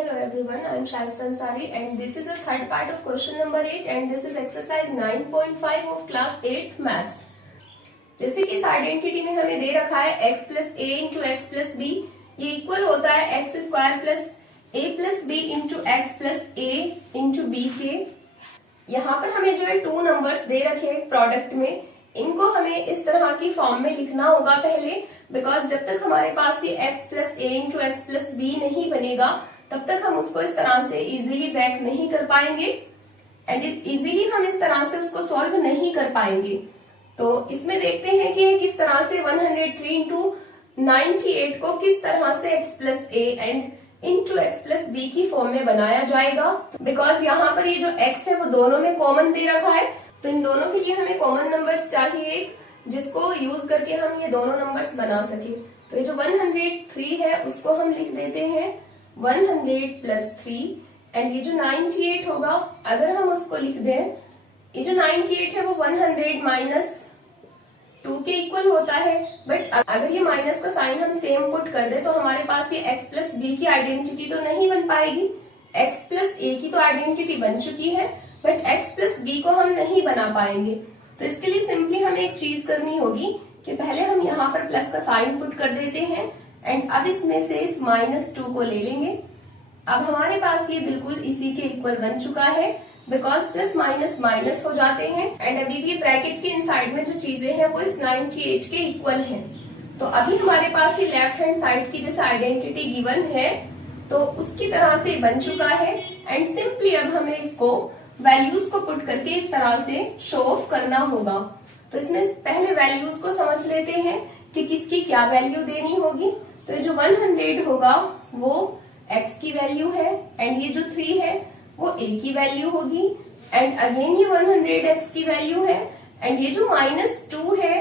Hello everyone, I am Shasta Ansari and this is the third part of question number 8 and this is exercise 9.5 of class 8 maths। जैसे कि इस identity में हमें दे रखा है x plus a into x plus b, ये equal होता है x square plus a plus b into x plus a into b के। यहाँ पर हमें जो है टू नंबर्स दे रखे प्रोडक्ट में, इनको हमें इस तरह की फॉर्म में लिखना होगा पहले, बिकॉज जब तक हमारे पास ये x plus a into x plus B नहीं बनेगा तब तक हम उसको इस तरह से इजीली ब्रेक नहीं कर पाएंगे एंड इजीली हम इस तरह से उसको सॉल्व नहीं कर पाएंगे। तो इसमें देखते हैं कि किस तरह से 103 इंटू 98 को किस तरह से x plus a and into x plus b की फॉर्म में बनाया जाएगा। बिकॉज यहाँ पर ये जो x है वो दोनों में कॉमन दे रखा है, तो इन दोनों के लिए हमें कॉमन नंबर्स चाहिए एक, जिसको यूज करके हम ये दोनों नंबर्स बना सके। तो ये जो 103 है उसको हम लिख देते हैं 100 प्लस 3 एंड ये जो 98 होगा अगर हम उसको लिख दें, ये जो 98 है वो 100 माइनस 2 के इक्वल होता है। बट अगर ये माइनस का साइन हम सेम पुट कर दे तो हमारे पास ये x प्लस बी की आइडेंटिटी तो नहीं बन पाएगी। x प्लस ए की तो आइडेंटिटी बन चुकी है बट x प्लस बी को हम नहीं बना पाएंगे। तो इसके लिए सिंपली हमें एक चीज करनी होगी कि पहले हम यहाँ पर प्लस का साइन पुट कर देते हैं एंड अब इसमें से इस -2 को ले लेंगे। अब हमारे पास ये बिल्कुल इसी के इक्वल बन चुका है बिकॉज प्लस माइनस माइनस हो जाते हैं एंड अभी भी ब्रैकेट के इनसाइड में जो चीजें हैं वो इस 98 के इक्वल हैं। तो अभी हमारे पास ये लेफ्ट हैंड साइड की जैसे आइडेंटिटी गिवन है तो उसकी तरह से बन चुका है एंड सिंपली अब हमें इसको वैल्यूज को पुट करके इस तरह से शो ऑफ करना होगा। तो इसमें पहले वैल्यूज को समझ लेते हैं कि किसकी क्या वैल्यू देनी होगी। तो ये जो 100 होगा वो x की वैल्यू है एंड ये जो 3 है वो a की वैल्यू होगी एंड अगेन ये 100 x की वैल्यू है एंड ये जो -2 है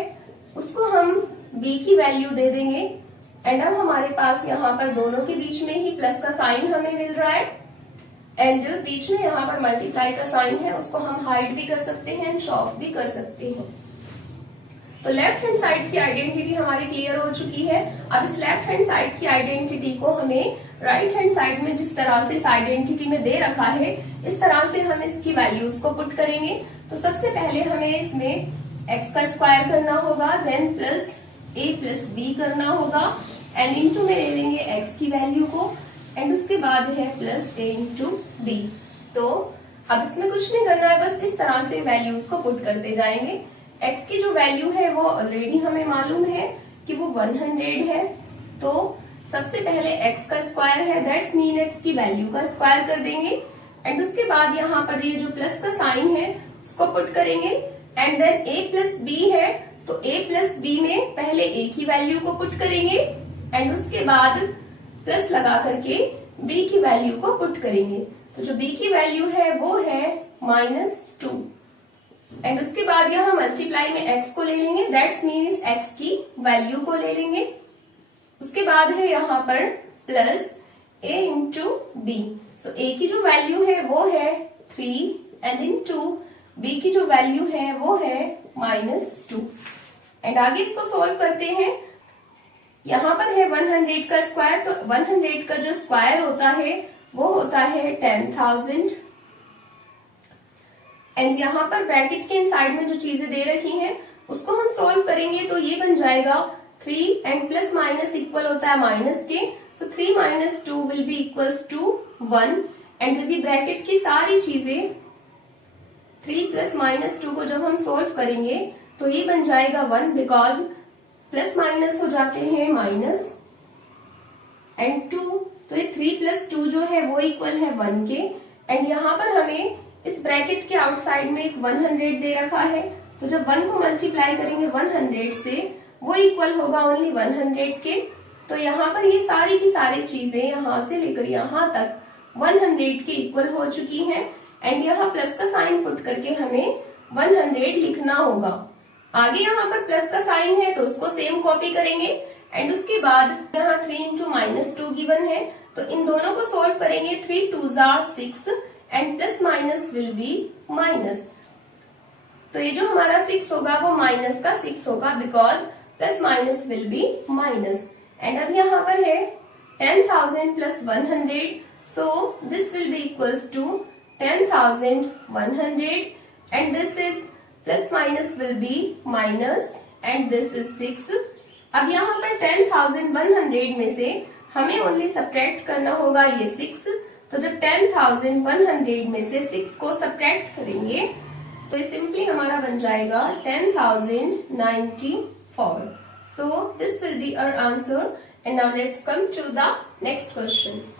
उसको हम b की वैल्यू दे देंगे एंड अब हमारे पास यहाँ पर दोनों के बीच में ही प्लस का साइन हमें मिल रहा है एंड जो बीच में यहाँ पर मल्टीप्लाई का साइन है उसको हम हाइड भी कर सकते हैं एंड शो ऑफ भी कर सकते हैं। तो लेफ्ट हैंड साइड की आइडेंटिटी हमारी क्लियर हो चुकी है। अब इस लेफ्ट हैंड साइड की आइडेंटिटी को हमें राइट हैंड साइड में जिस तरह से इस आइडेंटिटी में दे रखा है इस तरह से हम इसकी वैल्यूज को पुट करेंगे। तो सबसे पहले हमें इसमें x का स्क्वायर करना होगा, then plus a plus b करना होगा एंड इंटू में ले लेंगे x की वैल्यू को एंड उसके बाद है प्लस a इंटू b। तो अब इसमें कुछ नहीं करना है, बस इस तरह से वैल्यूज को पुट करते जाएंगे। x की जो वैल्यू है वो ऑलरेडी हमें मालूम है कि वो 100 है, तो सबसे पहले x का स्क्वायर है दैट्स मीन x की वैल्यू का स्क्वायर कर देंगे एंड उसके बाद यहाँ पर ये जो प्लस का साइन है उसको पुट करेंगे and then a plus b है तो a प्लस b में पहले a की वैल्यू को पुट करेंगे एंड उसके बाद प्लस लगा करके b की वैल्यू को पुट करेंगे। तो जो b की वैल्यू है वो है -2 एंड उसके बाद यहाँ मल्टीप्लाई में x को ले लेंगे दैट्स मीन इस x की वैल्यू को ले लेंगे। उसके बाद है यहाँ पर plus a into b. So a की जो वैल्यू है वो है 3 एंड इंटू b की जो वैल्यू है वो है -2 एंड आगे इसको सोल्व करते हैं। यहाँ पर है 100 का स्क्वायर, तो 100 का जो स्क्वायर होता है वो होता है 10,000 एंड यहाँ पर ब्रैकेट के इनसाइड में जो चीजें दे रखी हैं उसको हम सोल्व करेंगे तो ये बन जाएगा 3 एंड प्लस माइनस इक्वल होता है माइनस के, so 3 minus 2 will be equals to 1 and जब ये ब्रैकेट की सारी चीजें 3 प्लस माइनस 2 को जब हम सोल्व करेंगे तो ये बन जाएगा 1 बिकॉज प्लस माइनस हो जाते हैं माइनस एंड 2, तो ये 3 प्लस 2 जो है वो इक्वल है 1 के एंड यहाँ पर हमें इस ब्रैकेट के आउटसाइड में एक 100 दे रखा है, तो जब 1 को मल्टीप्लाई करेंगे 100 से वो इक्वल होगा ओनली 100 के। तो यहाँ पर ये सारी की सारी चीजें यहाँ से लेकर यहाँ तक 100 के इक्वल हो चुकी हैं एंड यहाँ प्लस का साइन पुट करके हमें 100 लिखना होगा। आगे यहाँ पर प्लस का साइन है तो उसको सेम कॉपी करेंगे एंड उसके बाद यहाँ 3 इंटू -2 गिवन है तो इन दोनों को सोल्व करेंगे। 3 2 6 and plus minus will be minus, तो ये जो हमारा 6 होगा वो माइनस का 6 होगा because plus minus will be minus and अब यहाँ पर है 10,000 plus 100 So this will be equals to 10,100 and this is plus minus will be minus and this is 6. अब यहाँ पर 10,100 में से हमें ओनली सब्ट्रैक्ट करना होगा ये 6, तो जब 10,100 में से 6 को सब्ट्रैक्ट करेंगे तो ये सिंपली हमारा बन जाएगा 10,094. So this will be our answer and now let's come to the next question.